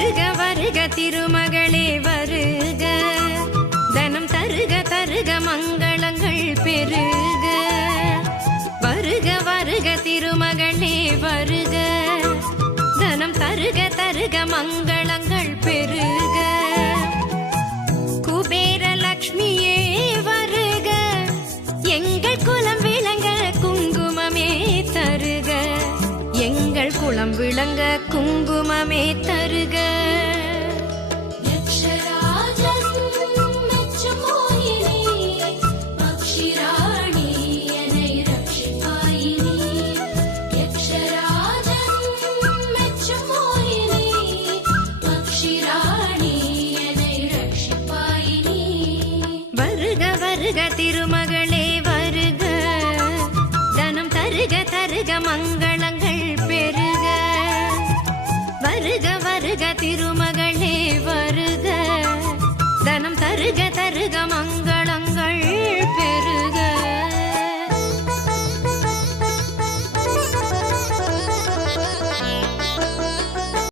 வருக வருக திருமகளே வருக, தனம் தருக தருக மங்களங்கள் பெருக. வருக வருக திருமகளே வருக, தனம் தருக தருக மங்களங்கள் பெருக. குபேர லக்ஷ்மியே வருக, எங்கள் குலம் விளங்க குங்குமமே தருக, எங்கள் குலம் விளங்க குங்குமமே தருக. வருக